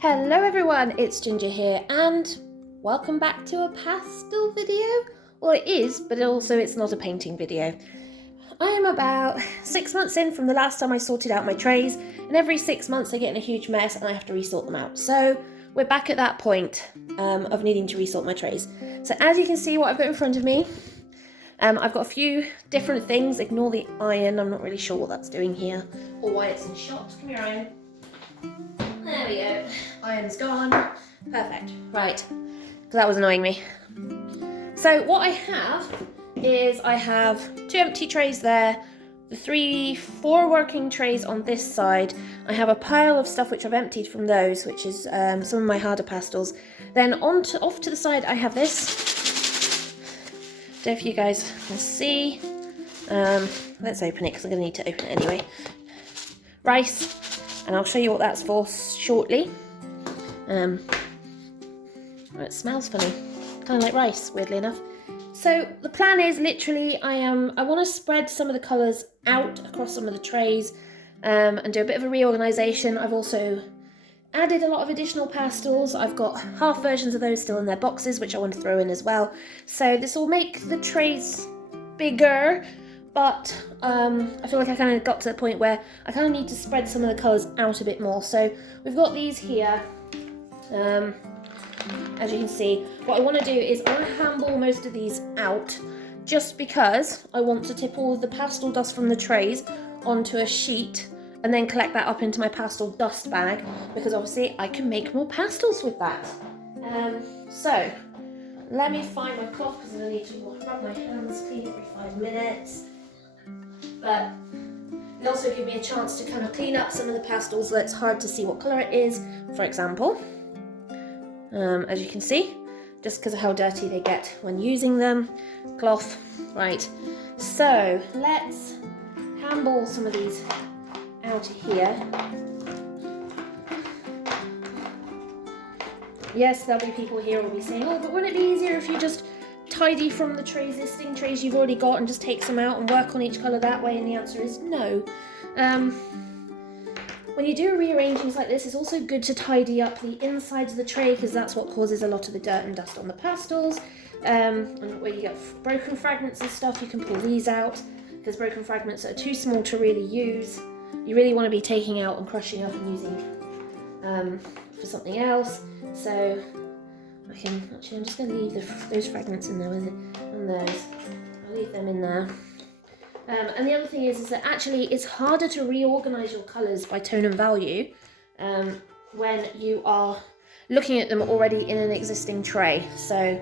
Hello everyone, it's Ginger here and welcome back to a pastel video. Well, it is, but also it's not a painting video. I am about 6 months in from the last time I sorted out my trays, and every 6 months they get in a huge mess and I have to resort them out. So we're back at that point of needing to resort my trays. So as you can see what I've got in front of me, I've got a few different things. Ignore the iron, I'm not really sure what that's doing here or why it's in shot. Come here, iron. There we go. Iron's gone. Perfect. Right. Because that was annoying me. So what I have is I have 2 empty trays there, the 4 working trays on this side. I have a pile of stuff which I've emptied from those, which is some of my harder pastels. Then off to the side I have this. Don't know if you guys can see. Let's open it because I'm going to need to open it anyway. Rice. And I'll show you what that's for shortly. It smells funny, kind of like rice, weirdly enough. So the plan is literally I want to spread some of the colours out across some of the trays and do a bit of a reorganisation. I've also added a lot of additional pastels. I've got half versions of those still in their boxes, which I want to throw in as well. So this will make the trays bigger. But I feel like I kind of got to the point where I kind of need to spread some of the colours out a bit more. So we've got these here. As you can see, what I want to do is I want to handball most of these out just because I want to tip all of the pastel dust from the trays onto a sheet and then collect that up into my pastel dust bag, because obviously I can make more pastels with that. So let me find my cloth because I need to rub my hands clean every 5 minutes. But it also gives me a chance to kind of clean up some of the pastels that it's hard to see what colour it is, for example. As you can see, just because of how dirty they get when using them. Cloth, right. So let's handball some of these out of here. Yes, there'll be people here who will be saying, oh, but wouldn't it be easier if you just tidy from the existing trays you've already got and just take some out and work on each colour that way? And the answer is no. When you do rearrangings like this, it's also good to tidy up the insides of the tray, because that's what causes a lot of the dirt and dust on the pastels. And where you get broken fragments and stuff, you can pull these out, because broken fragments that are too small to really use, you really want to be taking out and crushing up and using for something else. So I'm just going to leave those fragments in there with it, and those. I'll leave them in there. And the other thing is that actually it's harder to reorganise your colours by tone and value when you are looking at them already in an existing tray. So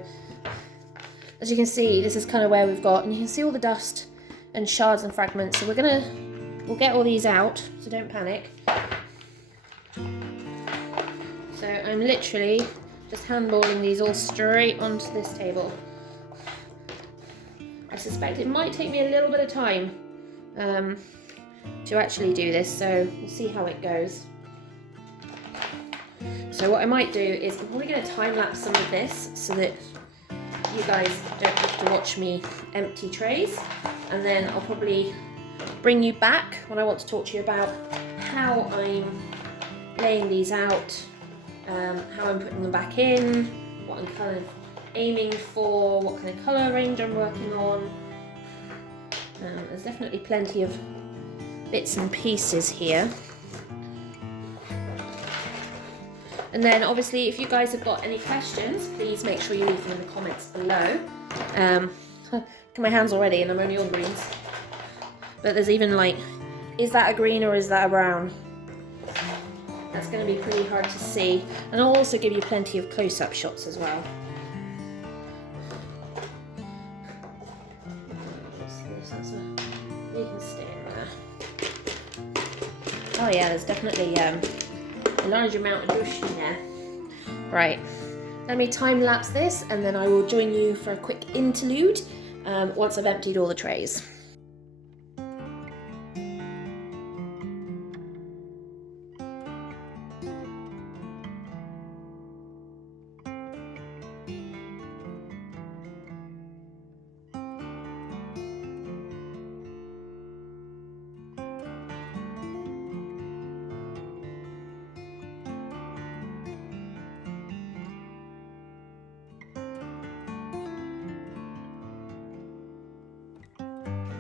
as you can see, this is kind of where we've got, and you can see all the dust and shards and fragments. So we'll get all these out, so don't panic. So I'm literally just handballing these all straight onto this table. I suspect it might take me a little bit of time to actually do this, so we'll see how it goes. So what I might do is I'm probably going to time lapse some of this so that you guys don't have to watch me empty trays, and then I'll probably bring you back when I want to talk to you about how I'm laying these out, how I'm putting them back in, what I'm kind of aiming for, what kind of colour range I'm working on. There's definitely plenty of bits and pieces here. And then obviously if you guys have got any questions, please make sure you leave them in the comments below. Look at my hands already, and I'm only on greens. But there's even like, is that a green or is that a brown? That's going to be pretty hard to see. And I'll also give you plenty of close-up shots as well. You can stay in there. Oh yeah, there's definitely a large amount of bush in there. Right, let me time lapse this and then I will join you for a quick interlude once I've emptied all the trays.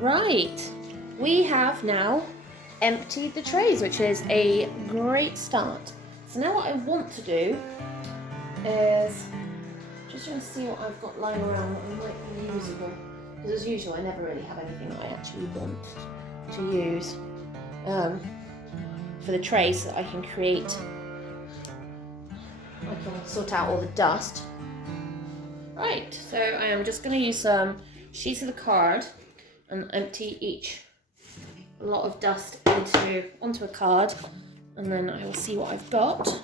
Right, we have now emptied the trays, which is a great start. So now what I want to do is just trying to see what I've got lying around that might be usable. Because as usual, I never really have anything that I actually want to use for the tray, so that I can sort out all the dust. Right, so I am just going to use some sheets of the card and empty each lot of dust onto a card, and then I will see what I've got.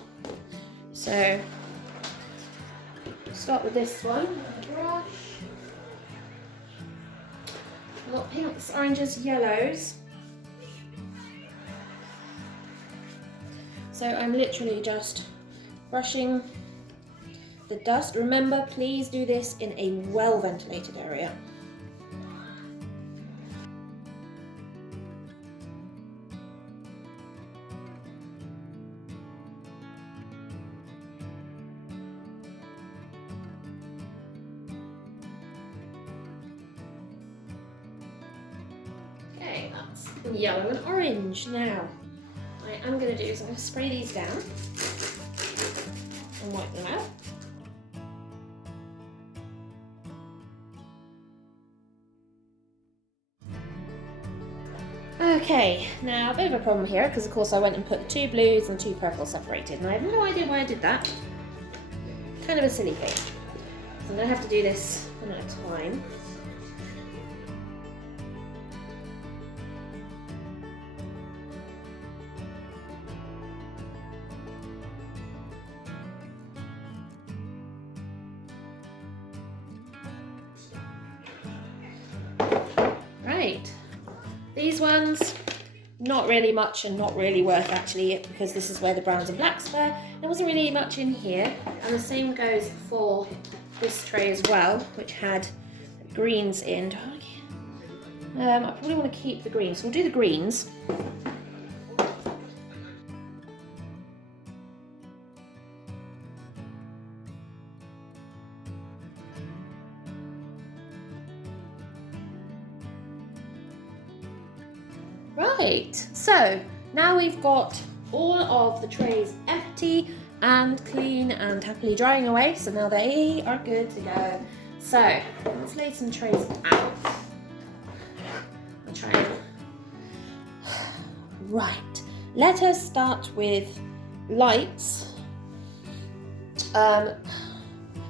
So start with this one, brush. I've got pinks, oranges, yellows. So I'm literally just brushing the dust. Remember, please do this in a well ventilated area. Okay, that's yellow and orange. Now, what I am going to do is I'm going to spray these down and wipe them out. Okay, now a bit of a problem here, because of course I went and put the 2 blues and 2 purples separated, and I have no idea why I did that. Kind of a silly thing. So I'm going to have to do this one at a time. Right, these ones, not really much and not really worth actually, because this is where the browns and blacks were. There wasn't really much in here, and the same goes for this tray as well, which had greens in. I probably want to keep the greens, so we'll do the greens. Right, so now we've got all of the trays empty and clean and happily drying away, so now they are good to go. So let's lay some trays out. I'll try and... Right, let us start with lights.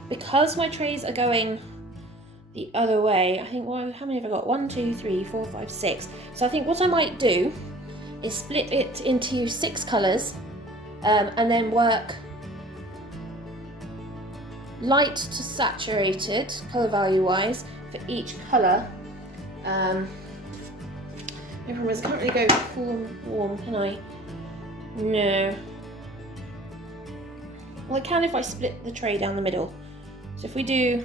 Because my trays are going the other way, I think, well, how many have I got? 1, 2, 3, 4, 5, 6. So I think what I might do is split it into 6 colours and then work light to saturated, colour value wise, for each colour. The problem is I can't really go full and warm, can I? No. Well, I can if I split the tray down the middle. So if we do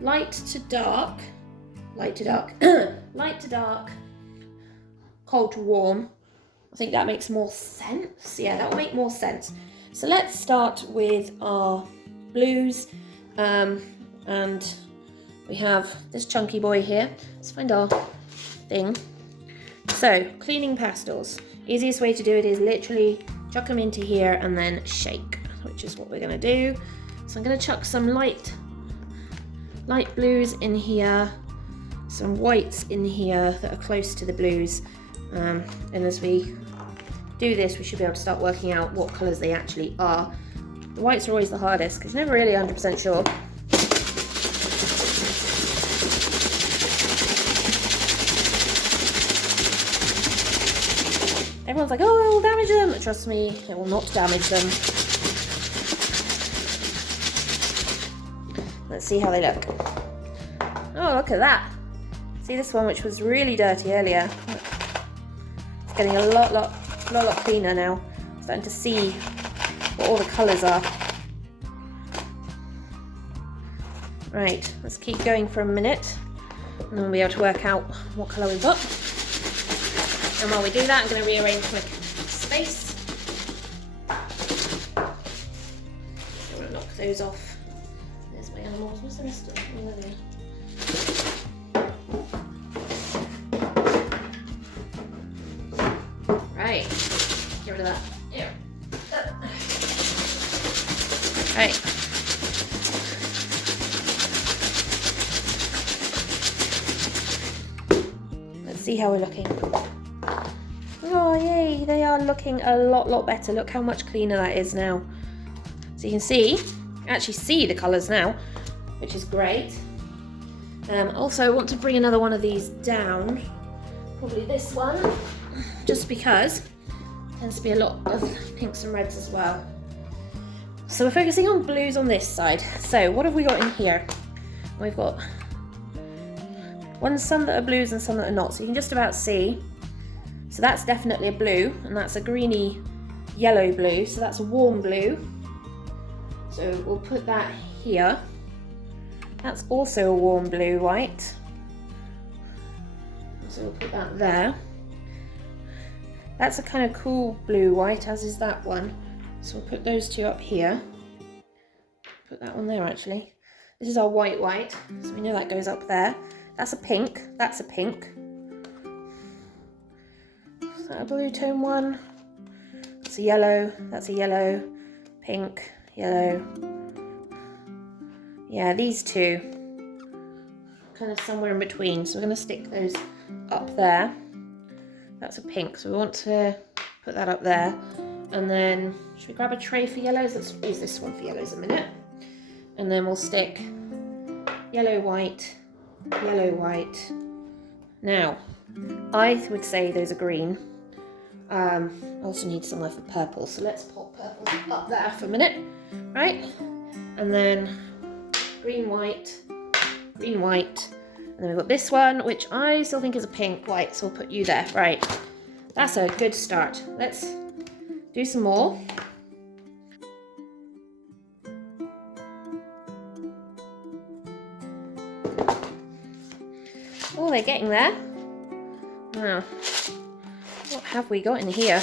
light to dark, light to dark, light to dark, cold to warm, I think that makes more sense. Yeah, that will make more sense. So let's start with our blues, and we have this chunky boy here. Let's find our thing. So, cleaning pastels. Easiest way to do it is literally chuck them into here and then shake, which is what we're going to do. So I'm going to chuck some light blues in here, some whites in here that are close to the blues, and as we do this we should be able to start working out what colours they actually are. The whites are always the hardest because you're never really 100% sure. Everyone's like, oh, it will damage them. Trust me, it will not damage them. Let's see how they look. Oh, look at that. See this one, which was really dirty earlier. It's getting a lot cleaner now. I'm starting to see what all the colours are. Right, let's keep going for a minute and then we'll be able to work out what colour we've got. And while we do that, I'm going to rearrange my space. I'm going to knock those off. There's my animals. Where's the rest of them? Oh, there they are. rid of that. Yeah. Right. Let's see how we're looking. Oh yay, they are looking a lot better. Look how much cleaner that is now. So you can see, actually see the colours now, which is great. Also I want to bring another one of these down, probably this one, just because there tends to be a lot of pinks and reds as well. So we're focusing on blues on this side. So what have we got in here? We've got some that are blues and some that are not, so you can just about see. So that's definitely a blue, and that's a greeny yellow blue, so that's a warm blue. So we'll put that here. That's also a warm blue white. So we'll put that there. That's a kind of cool blue white, as is that one. So we'll put those two up here. Put that one there actually. This is our white white, so we know that goes up there. That's a pink, that's a pink. Is that a blue tone one? That's a yellow, pink, yellow. Yeah, these two, kind of somewhere in between. So we're going to stick those up there. That's a pink, so we want to put that up there. And then, should we grab a tray for yellows? Let's use this one for yellows a minute. And then we'll stick yellow, white, yellow, white. Now, I would say those are green. I also need somewhere for purple, so let's pop purple up there for a minute, right? And then green, white, and then we've got this one, which I still think is a pink, white, so we'll put you there, right? That's a good start. Let's do some more. Oh, they're getting there. Now, what have we got in here?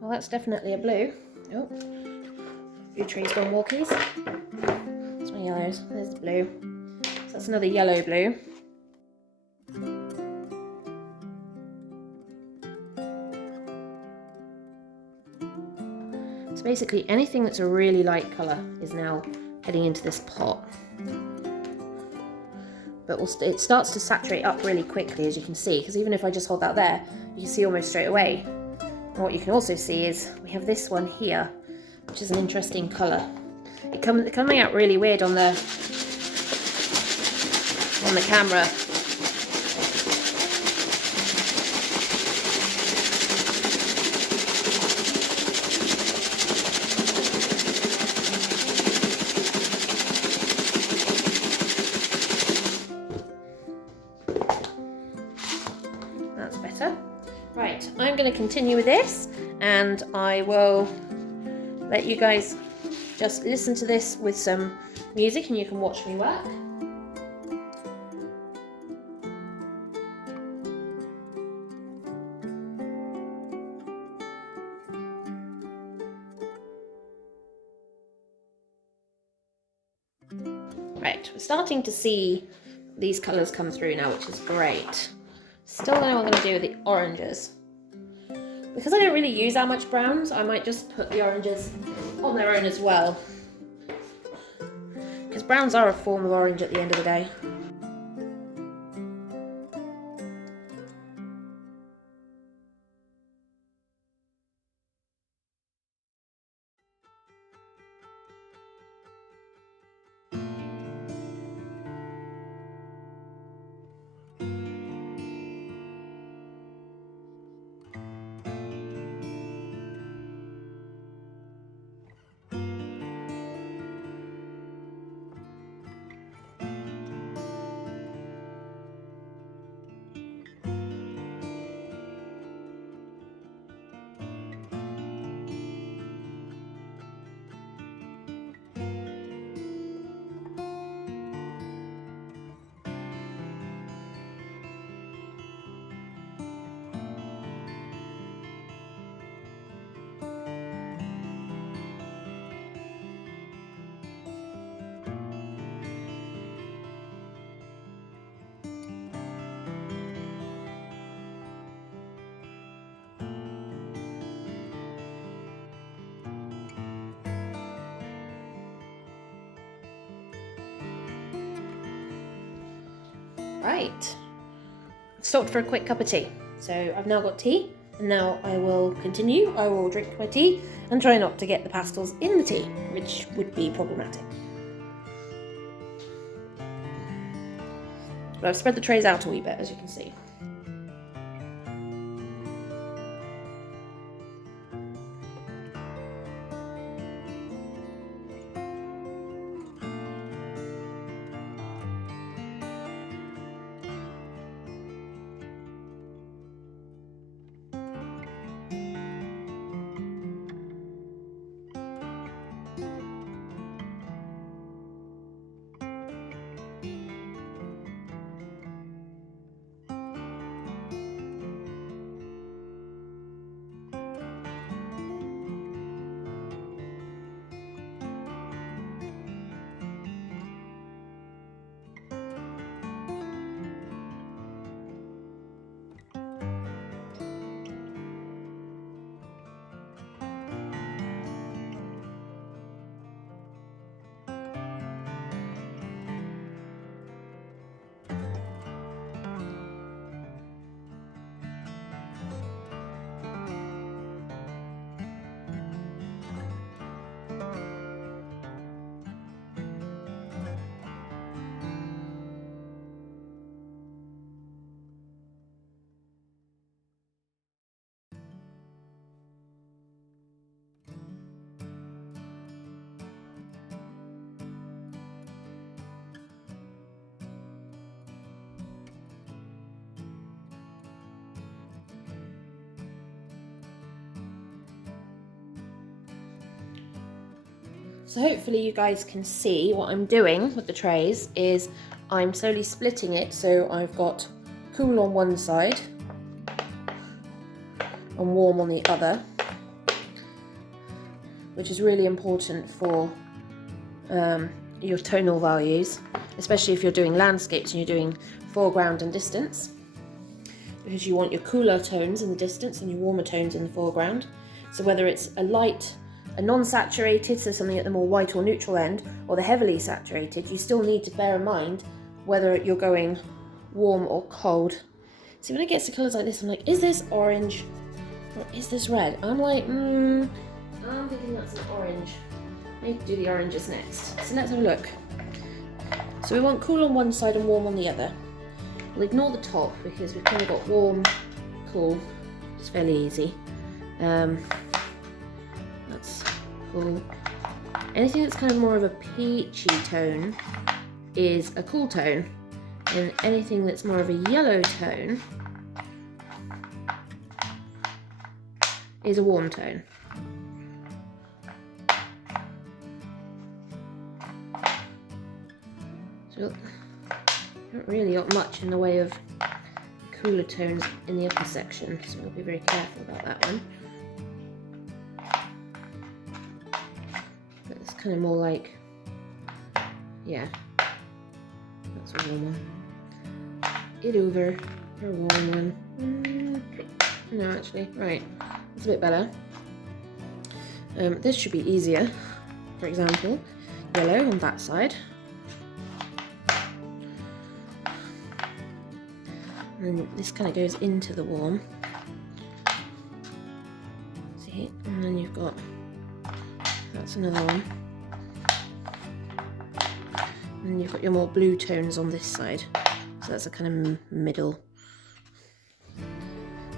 Well, that's definitely a blue. Oh, blue tree's gone walkies. That's my yellows. There's the blue. So that's another yellow blue. So basically anything that's a really light colour is now heading into this pot. But it starts to saturate up really quickly, as you can see, because even if I just hold that there, you can see almost straight away. And what you can also see is we have this one here, which is an interesting colour. It's coming out really weird on the camera. That's better. Right, I'm going to continue with this, and I will let you guys just listen to this with some music and you can watch me work. Right, we're starting to see these colours come through now, which is great. Still don't know what I'm going to do with the oranges. Because I don't really use that much browns, I might just put the oranges on their own as well. Because browns are a form of orange at the end of the day. Right, I've stopped for a quick cup of tea. So I've now got tea, and now I will continue. I will drink my tea and try not to get the pastels in the tea, which would be problematic. But I've spread the trays out a wee bit, as you can see. So hopefully you guys can see what I'm doing with the trays is I'm slowly splitting it, so I've got cool on one side and warm on the other, which is really important for your tonal values, especially if you're doing landscapes and you're doing foreground and distance, because you want your cooler tones in the distance and your warmer tones in the foreground. So whether it's a light, a non-saturated, so something at the more white or neutral end, or the heavily saturated, you still need to bear in mind whether you're going warm or cold. See, when I get to colours like this, I'm like, is this orange or is this red? I'm like, I'm thinking that's an orange. Maybe do the oranges next. So let's have a look. So we want cool on one side and warm on the other. We'll ignore the top because we've kind of got warm, cool. It's fairly easy. That's cool. Anything that's kind of more of a peachy tone is a cool tone, and anything that's more of a yellow tone is a warm tone. So not really got much in the way of cooler tones in the upper section, so we'll be very careful about that one. But it's kind of more like, yeah, that's a warm one. It over for a warm one. No, actually, right, that's a bit better. This should be easier. For example, yellow on that side. And this kind of goes into the warm. See, and then you've got, that's another one. And you've got your more blue tones on this side. So that's a kind of middle.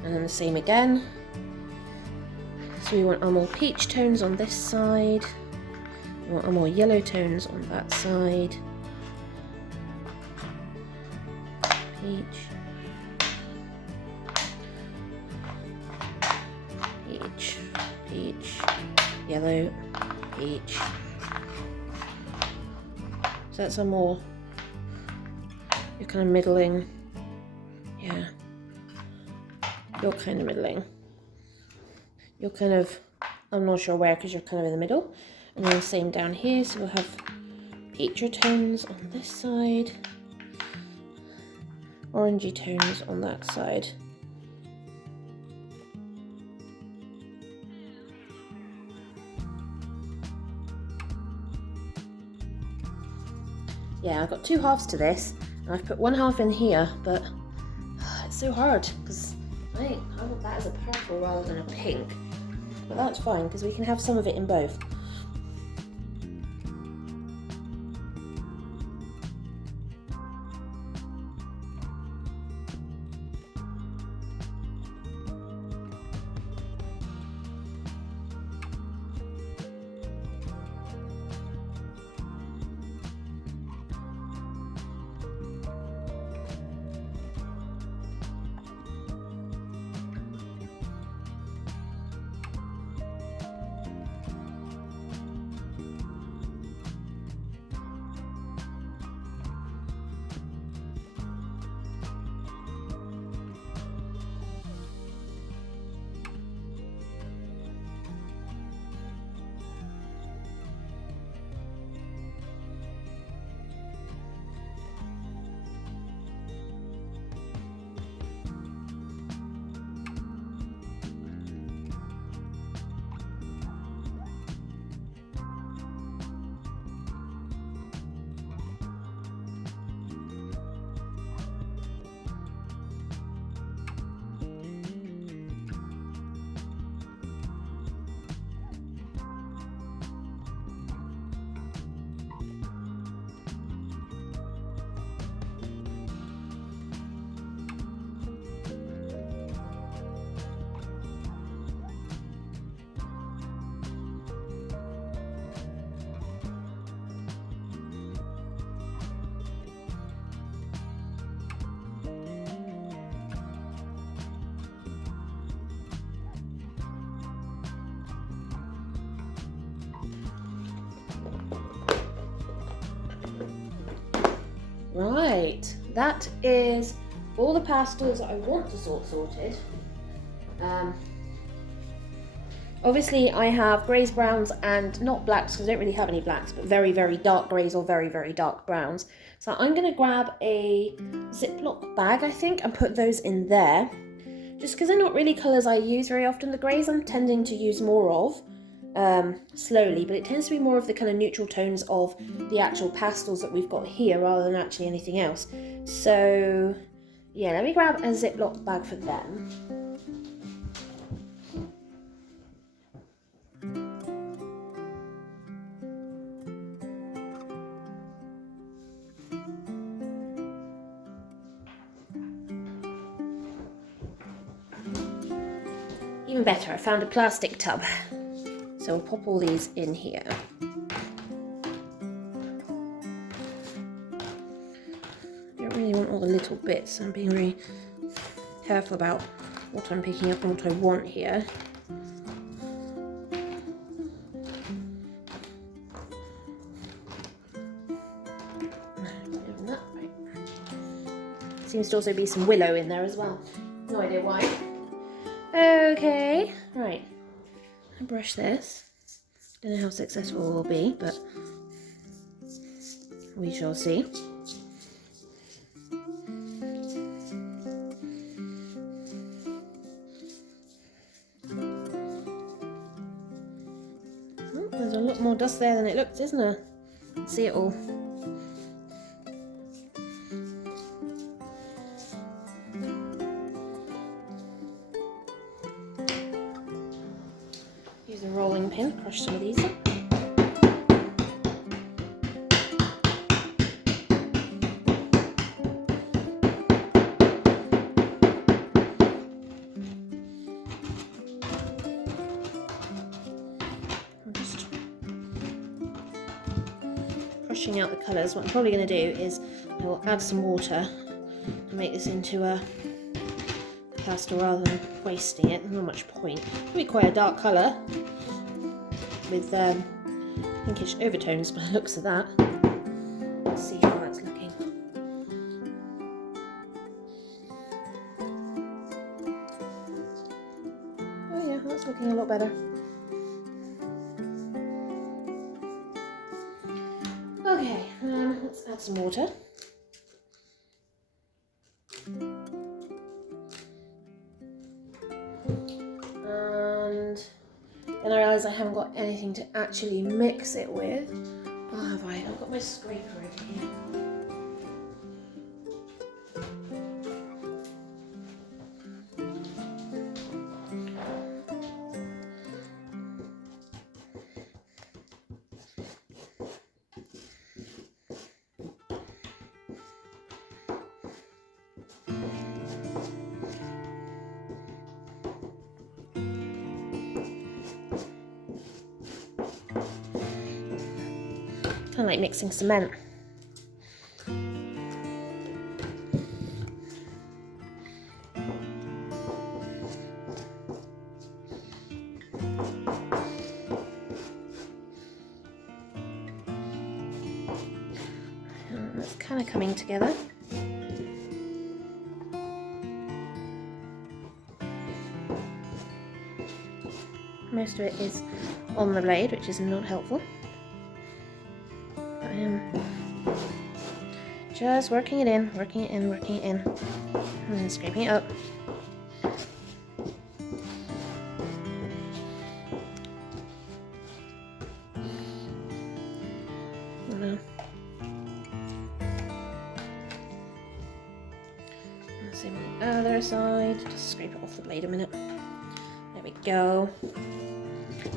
And then the same again. So we want our more peach tones on this side. We want our more yellow tones on that side. Peach. Peach, peach, yellow, peach. So that's a more, you're kind of middling, yeah, you're kind of middling. You're kind of, I'm not sure where because you're kind of in the middle. And then the same down here, so we'll have peachy tones on this side, orangey tones on that side. Yeah, I've got two halves to this, and And I've put one half in here, but it's so hard because I want that as a purple rather than a pink. But that's fine because we can have some of it in both. Right, that is all the pastels that I want to sorted. Obviously I have greys, browns, and not blacks because I don't really have any blacks, but very, very dark greys or very, very dark browns. So I'm going to grab a Ziploc bag, I think, and put those in there. Just because they're not really colours I use very often. The greys I'm tending to use more of. Slowly, but it tends to be more of the kind of neutral tones of the actual pastels that we've got here rather than actually anything else. So yeah, let me grab a Ziploc bag for them. Even better, I found a plastic tub. So we'll pop all these in here. I don't really want all the little bits. I'm being really careful about what I'm picking up and what I want here. Seems to also be some willow in there as well. No idea why. Okay, right. I brush this. Don't know how successful it will be, but we shall see. Oh, there's a lot more dust there than it looks, isn't there? Let's see it all. Use a rolling pin, crush some of these up. I'm just crushing out the colours. What I'm probably going to do is I will add some water and make this into a pastel rather than wasting it. There's not much point. It'll be quite a dark colour with pinkish overtones by the looks of that. Let's see how that's looking. Oh yeah, that's looking a lot better. Okay, let's add some water. And then I realise I haven't got anything to actually mix it with. Oh, have I? I've got my scraper over here. kind of like mixing cement. It's kind of coming together. Most of it is on the blade, which is not helpful. I am just working it in, and then scraping it up. Same on the other side, just scrape it off the blade a minute. There we go.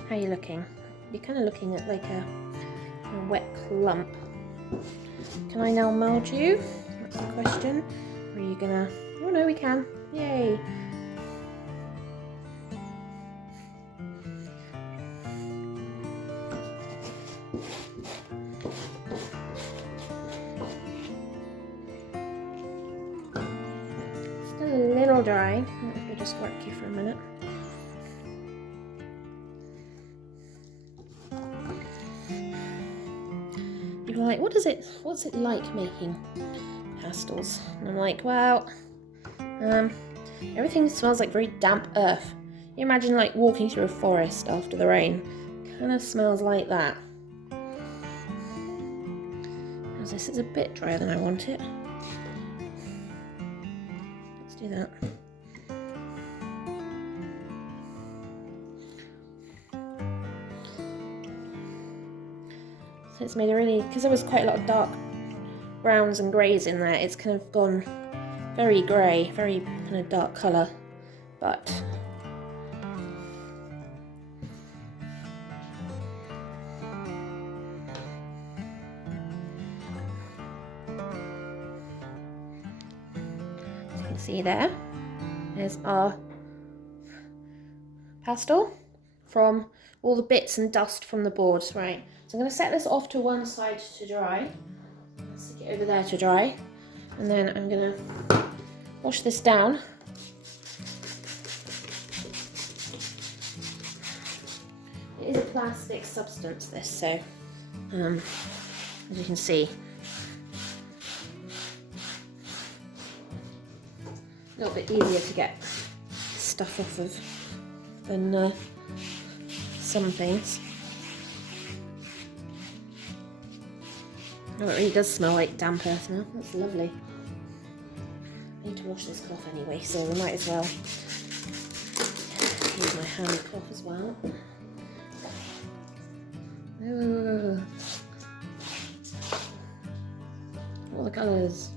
How are you looking? You're kind of looking at like a wet clump. Can I now mold you? That's the question. Or are you gonna... Oh no, we can. Yay! Still a little dry. Let me just work you for a minute. People are like, what's it like making pastels? And I'm like, well, everything smells like very damp earth. You imagine like walking through a forest after the rain. Kind of smells like that. As this is a bit drier than I want it. Let's do that. So it's made a really, because there was quite a lot of dark browns and greys in there, it's kind of gone very grey, very kind of dark colour, but as you can see there's our pastel from all the bits and dust from the boards, right? So I'm going to set this off to one side to dry. Stick it over there to dry, and then I'm going to wash this down. It is a plastic substance, this, so as you can see, a little bit easier to get stuff off of than some things. Oh, it really does smell like damp earth now. That's lovely. I need to wash this cloth anyway, so we might as well use my hand cloth as well. Ooh. All the colours.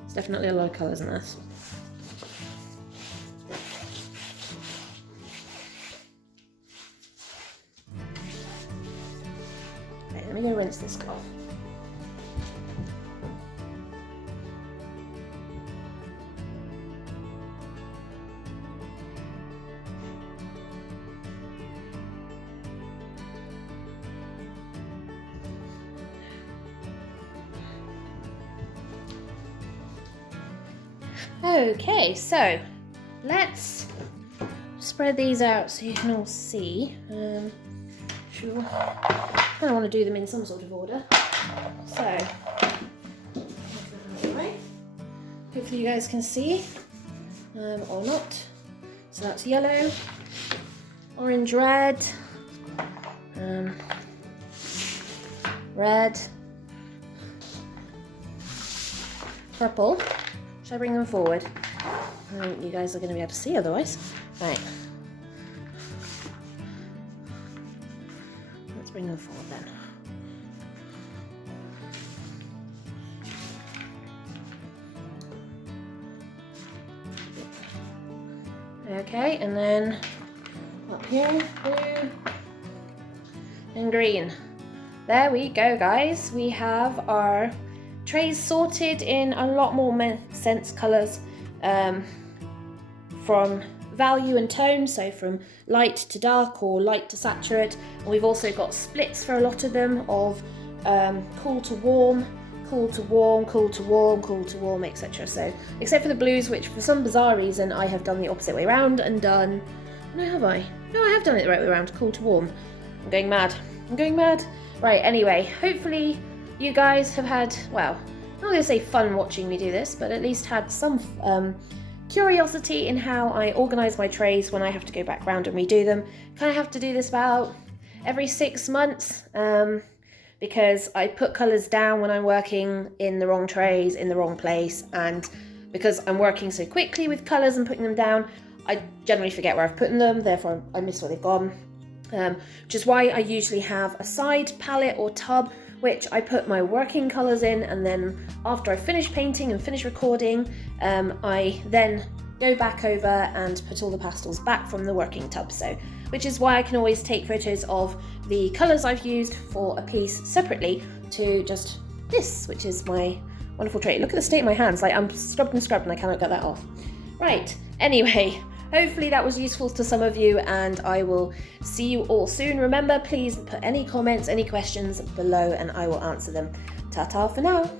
There's definitely a lot of colours in this. Right, let me go rinse this cloth. Okay, so let's spread these out so you can all see. Sure. I want to do them in some sort of order. So, hopefully you guys can see, or not. So that's yellow, orange, red, red, purple. Should I bring them forward? I think you guys are going to be able to see otherwise. Right. Let's bring them forward then. Okay, and then up here, blue and green. There we go, guys. We have our trays sorted in a lot more sense colours, from value and tone, so from light to dark or light to saturate. And we've also got splits for a lot of them of cool to warm, cool to warm, cool to warm, cool to warm, etc. So, except for the blues, which for some bizarre reason I have done the opposite way around and done, no have I? No, I have done it the right way around, cool to warm. I'm going mad. I'm going mad. Right, anyway, hopefully you guys have had, well, I'm not going to say fun watching me do this, but at least had some curiosity in how I organise my trays when I have to go back round and redo them. Kind of have to do this about every 6 months because I put colours down when I'm working in the wrong trays, in the wrong place, and because I'm working so quickly with colours and putting them down, I generally forget where I've put them, therefore I miss where they've gone. Which is why I usually have a side palette or tub which I put my working colours in, and then after I finish painting and finish recording, I then go back over and put all the pastels back from the working tub. So, which is why I can always take photos of the colours I've used for a piece separately to just this, which is my wonderful tray. Look at the state of my hands, like I'm scrubbed and I cannot get that off. Right, anyway, hopefully that was useful to some of you, and I will see you all soon. Remember, please put any comments, any questions below and I will answer them. Ta-ta for now.